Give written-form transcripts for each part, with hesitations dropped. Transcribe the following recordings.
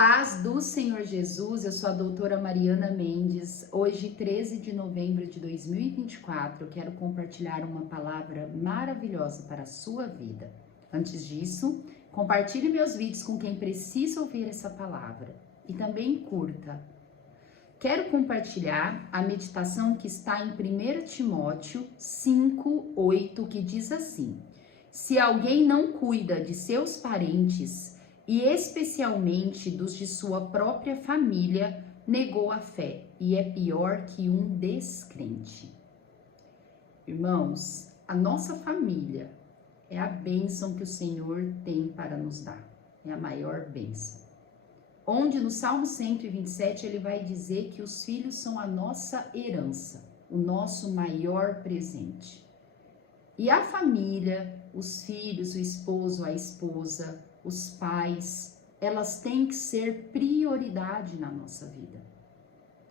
paz do Senhor Jesus, eu sou a doutora Mariana Mendes. Hoje, 13 de novembro de 2024, eu quero compartilhar uma palavra maravilhosa para a sua vida. Antes disso, compartilhe meus vídeos com quem precisa ouvir essa palavra e também curta. Quero compartilhar a meditação que está em 1 Timóteo 5:8, que diz assim: se alguém não cuida de seus parentes, e especialmente dos de sua própria família, negou a fé e é pior que um descrente. Irmãos, a nossa família é a bênção que o Senhor tem para nos dar, é a maior bênção. Onde no Salmo 127 ele vai dizer que os filhos são a nossa herança, o nosso maior presente. E a família, os filhos, o esposo, a esposa, os pais, elas têm que ser prioridade na nossa vida.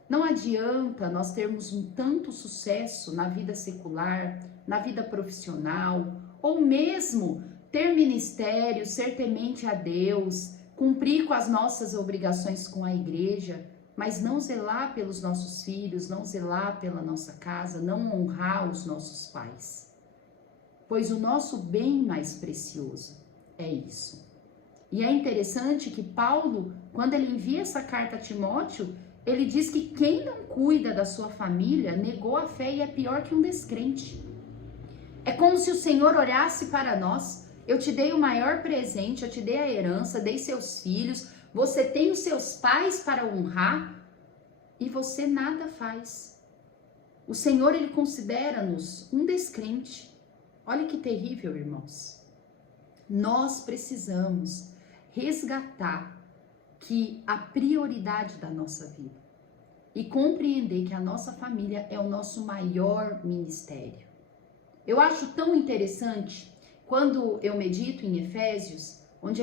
Não adianta nós termos um tanto sucesso na vida secular, na vida profissional, ou mesmo ter ministério, ser temente a Deus, cumprir com as nossas obrigações com a igreja, mas não zelar pelos nossos filhos, não zelar pela nossa casa, não honrar os nossos pais. Pois o nosso bem mais precioso é isso. E é interessante que Paulo, quando ele envia essa carta a Timóteo, ele diz que quem não cuida da sua família negou a fé e é pior que um descrente. É como se o Senhor olhasse para nós: eu te dei o maior presente, eu te dei a herança, dei seus filhos, você tem os seus pais para honrar e você nada faz. O Senhor, ele considera-nos um descrente. Olha que terrível, irmãos. Nós precisamos resgatar que a prioridade da nossa vida e compreender que a nossa família é o nosso maior ministério. Eu acho tão interessante quando eu medito em Efésios, onde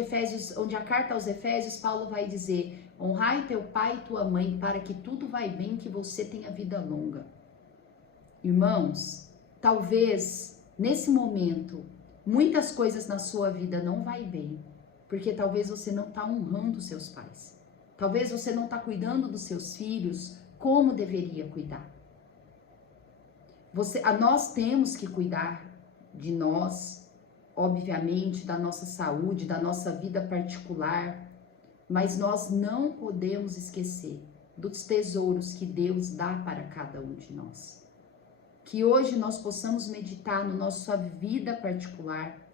a carta aos Efésios, Paulo vai dizer: honrai teu pai e tua mãe para que tudo vai bem, que você tenha vida longa. Irmãos, talvez nesse momento muitas coisas na sua vida não vai bem, porque talvez você não está honrando os seus pais. Talvez você não está cuidando dos seus filhos como deveria cuidar. Nós temos que cuidar de nós, obviamente, da nossa saúde, da nossa vida particular, mas nós não podemos esquecer dos tesouros que Deus dá para cada um de nós. Que hoje nós possamos meditar na nossa vida particular,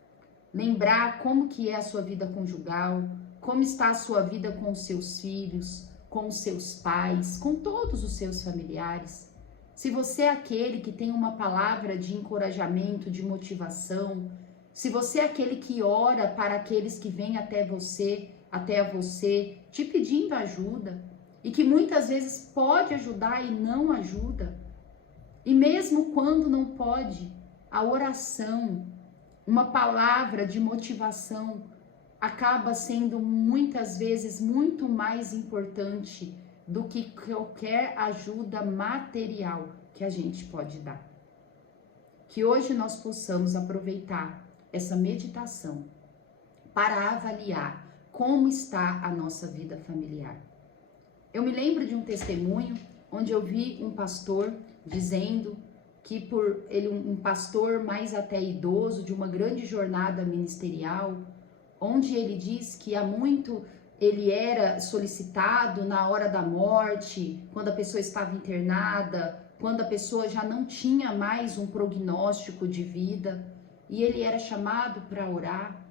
lembrar como que é a sua vida conjugal, como está a sua vida com os seus filhos, com os seus pais, com todos os seus familiares. Se você é aquele que tem uma palavra de encorajamento, de motivação, se você é aquele que ora para aqueles que vêm até você, te pedindo ajuda, e que muitas vezes pode ajudar e não ajuda, e mesmo quando não pode, a oração, uma palavra de motivação acaba sendo muitas vezes muito mais importante do que qualquer ajuda material que a gente pode dar. Que hoje nós possamos aproveitar essa meditação para avaliar como está a nossa vida familiar. Eu me lembro de um testemunho onde eu vi um pastor dizendo que por ele, um pastor mais até idoso, de uma grande jornada ministerial, onde ele diz que há muito ele era solicitado na hora da morte, quando a pessoa estava internada, quando a pessoa já não tinha mais um prognóstico de vida, e ele era chamado para orar.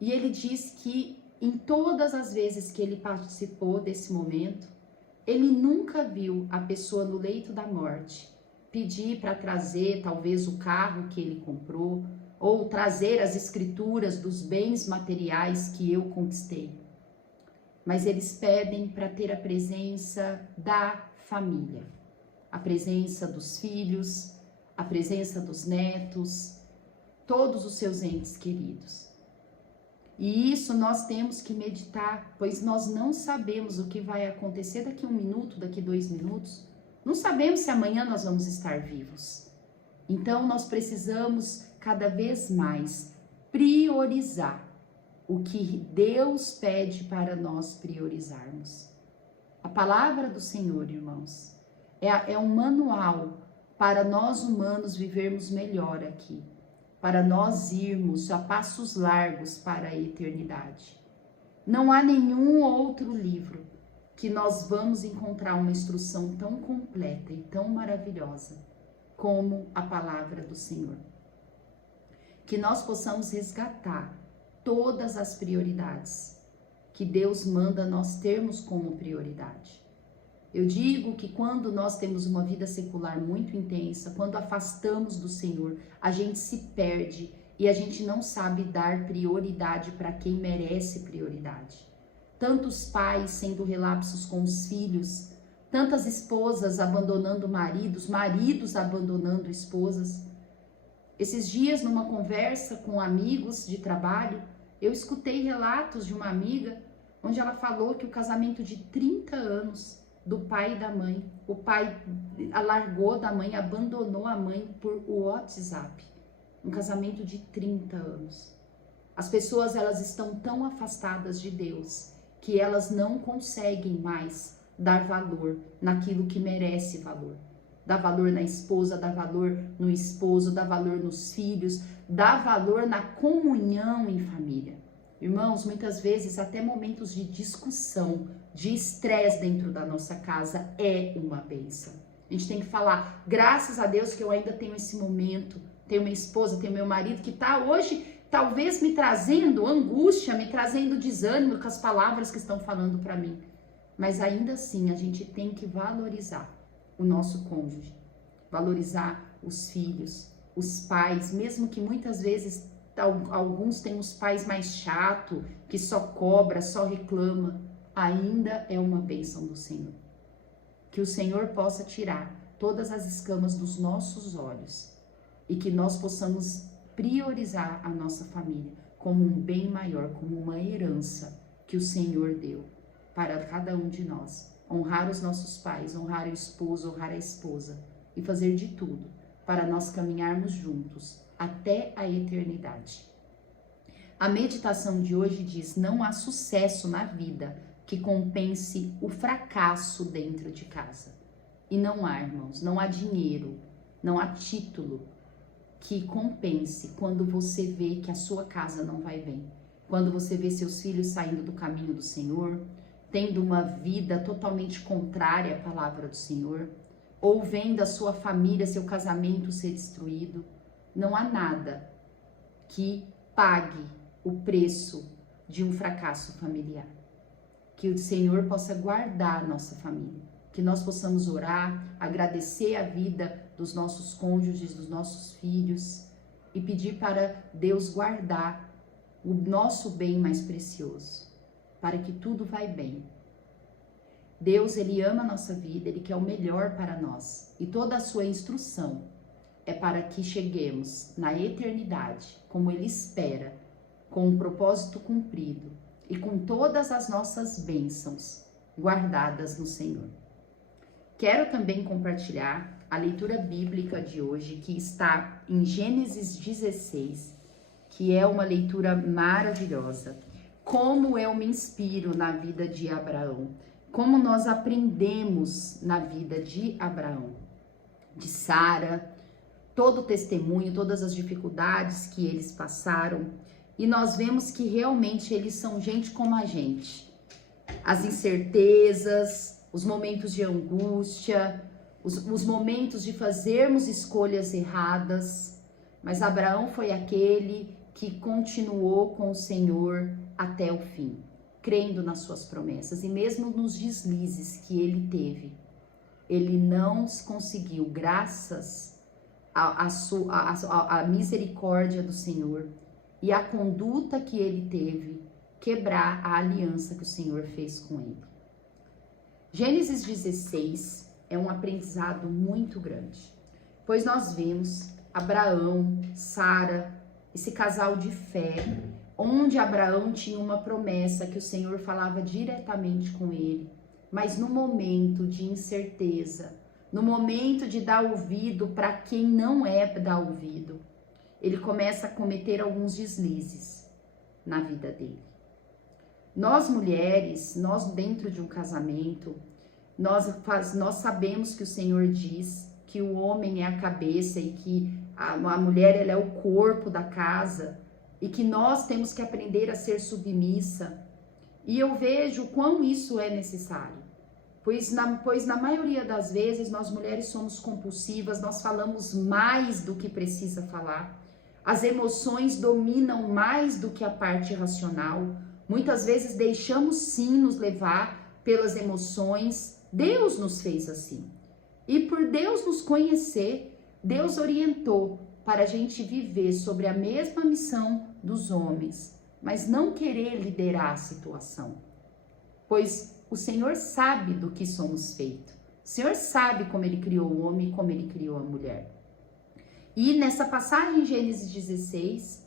E ele diz que em todas as vezes que ele participou desse momento, ele nunca viu a pessoa no leito da morte pedir para trazer talvez o carro que ele comprou, ou trazer as escrituras dos bens materiais que eu conquistei. Mas eles pedem para ter a presença da família, a presença dos filhos, a presença dos netos, todos os seus entes queridos. E isso nós temos que meditar, pois nós não sabemos o que vai acontecer daqui 1 minuto, daqui 2 minutos. Não sabemos se amanhã nós vamos estar vivos. Então nós precisamos cada vez mais priorizar o que Deus pede para nós priorizarmos. A palavra do Senhor, irmãos, é um manual para nós humanos vivermos melhor aqui, para nós irmos a passos largos para a eternidade. Não há nenhum outro livro que nós vamos encontrar uma instrução tão completa e tão maravilhosa como a palavra do Senhor. Que nós possamos resgatar todas as prioridades que Deus manda nós termos como prioridade. Eu digo que quando nós temos uma vida secular muito intensa, quando afastamos do Senhor, a gente se perde e a gente não sabe dar prioridade para quem merece prioridade. Tantos pais sendo relapsos com os filhos, tantas esposas abandonando maridos, maridos abandonando esposas. Esses dias, numa conversa com amigos de trabalho, eu escutei relatos de uma amiga onde ela falou que o casamento de 30 anos do pai e da mãe, o pai largou da mãe, abandonou a mãe por WhatsApp. Um casamento de 30 anos. As pessoas, elas estão tão afastadas de Deus que elas não conseguem mais dar valor naquilo que merece valor. Dá valor na esposa, dá valor no esposo, dá valor nos filhos, dá valor na comunhão em família. Irmãos, muitas vezes até momentos de discussão, de estresse dentro da nossa casa é uma bênção. A gente tem que falar, graças a Deus que eu ainda tenho esse momento, tenho minha esposa, tenho meu marido que está hoje talvez me trazendo angústia, me trazendo desânimo com as palavras que estão falando para mim. Mas ainda assim a gente tem que valorizar o nosso cônjuge, valorizar os filhos, os pais, mesmo que muitas vezes alguns têm os pais mais chato, que só cobra, só reclama, ainda é uma bênção do Senhor. Que o Senhor possa tirar todas as escamas dos nossos olhos e que nós possamos priorizar a nossa família como um bem maior, como uma herança que o Senhor deu para cada um de nós. Honrar os nossos pais, honrar o esposo, honrar a esposa e fazer de tudo para nós caminharmos juntos até a eternidade. A meditação de hoje diz: não há sucesso na vida que compense o fracasso dentro de casa. E não há, irmãos, não há dinheiro, não há título que compense quando você vê que a sua casa não vai bem. Quando você vê seus filhos saindo do caminho do Senhor, tendo uma vida totalmente contrária à palavra do Senhor, ou vendo a sua família, seu casamento ser destruído. Não há nada que pague o preço de um fracasso familiar. Que o Senhor possa guardar a nossa família, que nós possamos orar, agradecer a vida dos nossos cônjuges, dos nossos filhos e pedir para Deus guardar o nosso bem mais precioso, para que tudo vai bem. Deus, Ele ama a nossa vida, Ele quer o melhor para nós e toda a sua instrução é para que cheguemos na eternidade, como Ele espera, com um propósito cumprido e com todas as nossas bênçãos guardadas no Senhor. Quero também compartilhar a leitura bíblica de hoje, que está em Gênesis 16, que é uma leitura maravilhosa. Como eu me inspiro na vida de Abraão, como nós aprendemos na vida de Abraão, de Sara, todo o testemunho, todas as dificuldades que eles passaram, e nós vemos que realmente eles são gente como a gente. As incertezas, os momentos de angústia, os momentos de fazermos escolhas erradas, mas Abraão foi aquele que continuou com o Senhor até o fim, crendo nas suas promessas, e mesmo nos deslizes que ele teve, ele não conseguiu, graças à misericórdia do Senhor e à conduta que ele teve, quebrar a aliança que o Senhor fez com ele. Gênesis 16 é um aprendizado muito grande, pois nós vemos Abraão, Sara, esse casal de fé, onde Abraão tinha uma promessa que o Senhor falava diretamente com ele, mas no momento de incerteza, no momento de dar ouvido para quem não é dar ouvido, ele começa a cometer alguns deslizes, na vida dele. Nós mulheres, nós dentro de um casamento, nós sabemos que o Senhor diz que o homem é a cabeça e que a mulher ela é o corpo da casa e que nós temos que aprender a ser submissa. E eu vejo quão isso é necessário, pois na maioria das vezes nós mulheres somos compulsivas, nós falamos mais do que precisa falar, as emoções dominam mais do que a parte racional, muitas vezes deixamos sim nos levar pelas emoções. Deus nos fez assim, e por Deus nos conhecer, Deus orientou para a gente viver sobre a mesma missão dos homens, mas não querer liderar a situação, pois o Senhor sabe do que somos feitos. O Senhor sabe como Ele criou o homem e como Ele criou a mulher. E nessa passagem em Gênesis 16,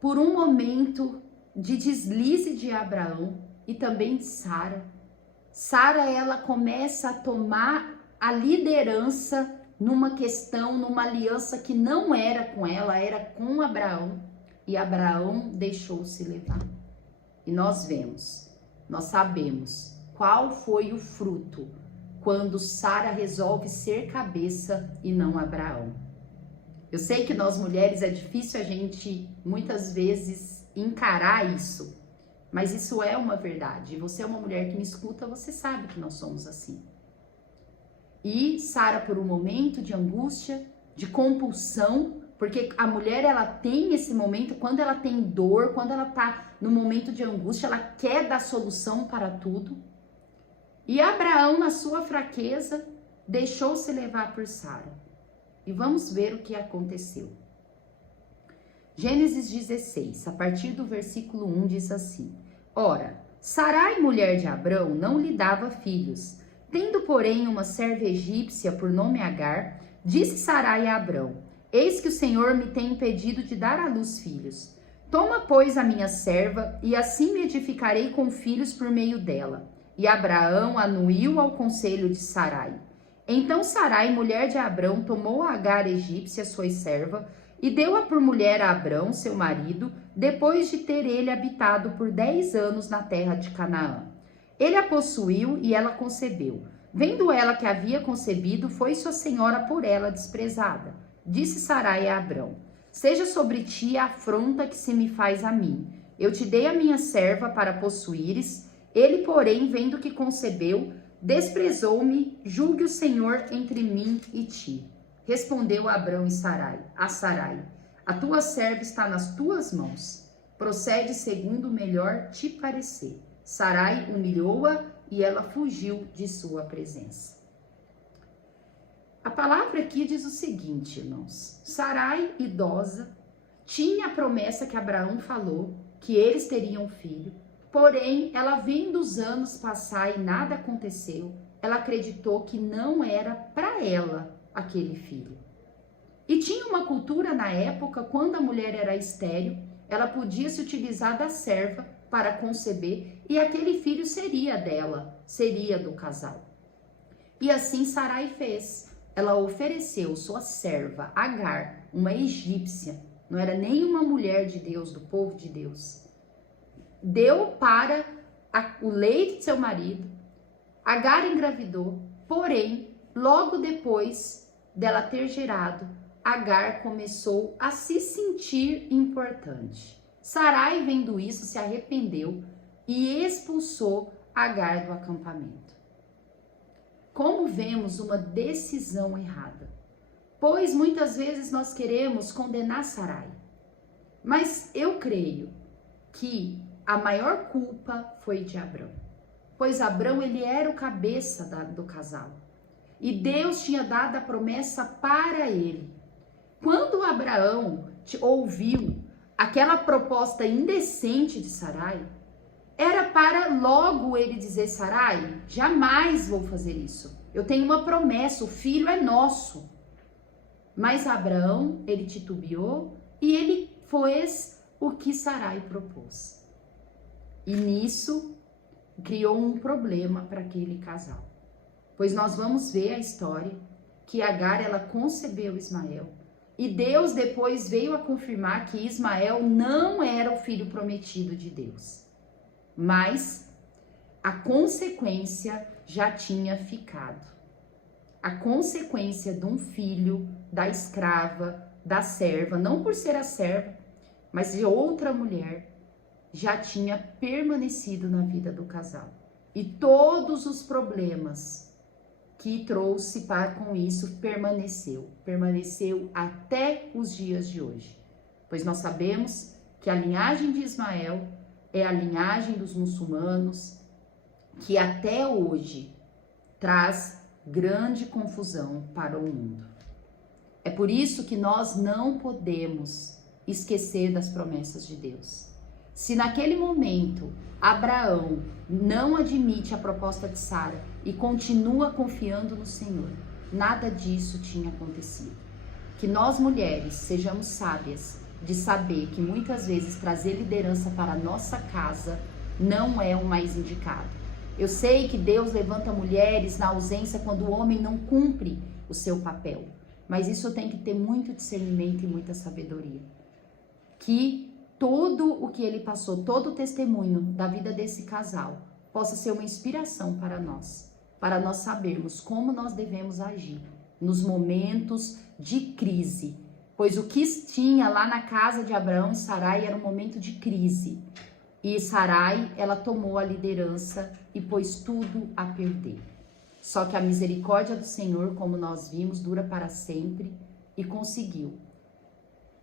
por um momento de deslize de Abraão e também de Sara, ela começa a tomar a liderança numa questão, numa aliança que não era com ela, era com Abraão. E Abraão deixou-se levar. E nós sabemos qual foi o fruto quando Sara resolve ser cabeça e não Abraão. Eu sei que nós mulheres é difícil a gente muitas vezes encarar isso, mas isso é uma verdade. E você é uma mulher que me escuta, você sabe que nós somos assim. E Sara, por um momento de angústia, de compulsão, porque a mulher ela tem esse momento, quando ela tem dor, quando ela tá no momento de angústia, ela quer dar solução para tudo. E Abraão, na sua fraqueza, deixou-se levar por Sara. E vamos ver o que aconteceu. Gênesis 16, a partir do versículo 1, diz assim: Ora, Sarai, mulher de Abrão, não lhe dava filhos. Tendo, porém, uma serva egípcia por nome Agar, disse Sarai a Abrão: Eis que o Senhor me tem impedido de dar à luz filhos. Toma, pois, a minha serva, e assim me edificarei com filhos por meio dela. E Abraão anuiu ao conselho de Sarai. Então Sarai, mulher de Abrão, tomou a Agar egípcia, sua serva, e deu-a por mulher a Abrão, seu marido, depois de ter ele habitado por 10 anos na terra de Canaã. Ele a possuiu e ela concebeu. Vendo ela que havia concebido, foi sua senhora por ela desprezada. Disse Sarai a Abrão: Seja sobre ti a afronta que se me faz a mim. Eu te dei a minha serva para possuíres. Ele, porém, vendo que concebeu, desprezou-me. Julgue o Senhor entre mim e ti. Respondeu Abrão a Sarai: A tua serva está nas tuas mãos. Procede segundo o melhor te parecer. Sarai humilhou-a e ela fugiu de sua presença. A palavra aqui diz o seguinte, irmãos. Sarai, idosa, tinha a promessa que Abraão falou, que eles teriam um filho. Porém, ela vendo os anos passar e nada aconteceu, ela acreditou que não era para ela aquele filho. E tinha uma cultura na época, quando a mulher era estéril, ela podia se utilizar da serva para conceber e aquele filho seria dela, seria do casal. E assim Sarai fez. Ela ofereceu sua serva, Agar, uma egípcia, não era nem uma mulher de Deus, do povo de Deus. Deu para o leite de seu marido, Agar engravidou, porém, logo depois dela ter gerado, Agar começou a se sentir importante. Sarai, vendo isso, se arrependeu e expulsou Agar do acampamento. Como vemos uma decisão errada, pois muitas vezes nós queremos condenar Sarai, mas eu creio que a maior culpa foi de Abrão, pois Abrão ele era o cabeça do casal e Deus tinha dado a promessa para ele. Quando Abraão ouviu aquela proposta indecente de Sarai, era para logo ele dizer: Sarai, jamais vou fazer isso. Eu tenho uma promessa, o filho é nosso. Mas Abraão, ele titubeou e ele fez o que Sarai propôs. E nisso criou um problema para aquele casal. Pois nós vamos ver a história que Agar, ela concebeu Ismael. E Deus depois veio a confirmar que Ismael não era o filho prometido de Deus. Mas a consequência já tinha ficado. A consequência de um filho da escrava, da serva, não por ser a serva, mas de outra mulher, já tinha permanecido na vida do casal. E todos os problemas que trouxe com isso permaneceu até os dias de hoje. Pois nós sabemos que a linhagem de Ismael é a linhagem dos muçulmanos, que até hoje traz grande confusão para o mundo. É por isso que nós não podemos esquecer das promessas de Deus. Se naquele momento Abraão não admite a proposta de Sara e continua confiando no Senhor, nada disso tinha acontecido. Que nós mulheres sejamos sábias de saber que muitas vezes trazer liderança para a nossa casa não é o mais indicado. Eu sei que Deus levanta mulheres na ausência quando o homem não cumpre o seu papel, mas isso tem que ter muito discernimento e muita sabedoria. Que todo o que ele passou, todo o testemunho da vida desse casal possa ser uma inspiração para nós sabermos como nós devemos agir nos momentos de crise. Pois o que tinha lá na casa de Abraão e Sarai era um momento de crise. E Sarai, ela tomou a liderança e pôs tudo a perder. Só que a misericórdia do Senhor, como nós vimos, dura para sempre e conseguiu.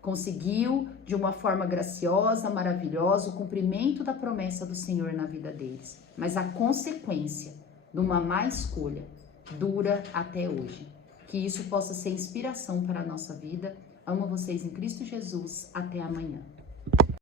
Conseguiu de uma forma graciosa, maravilhosa, o cumprimento da promessa do Senhor na vida deles. Mas a consequência de uma má escolha dura até hoje. Que isso possa ser inspiração para a nossa vida. Amo vocês em Cristo Jesus. Até amanhã.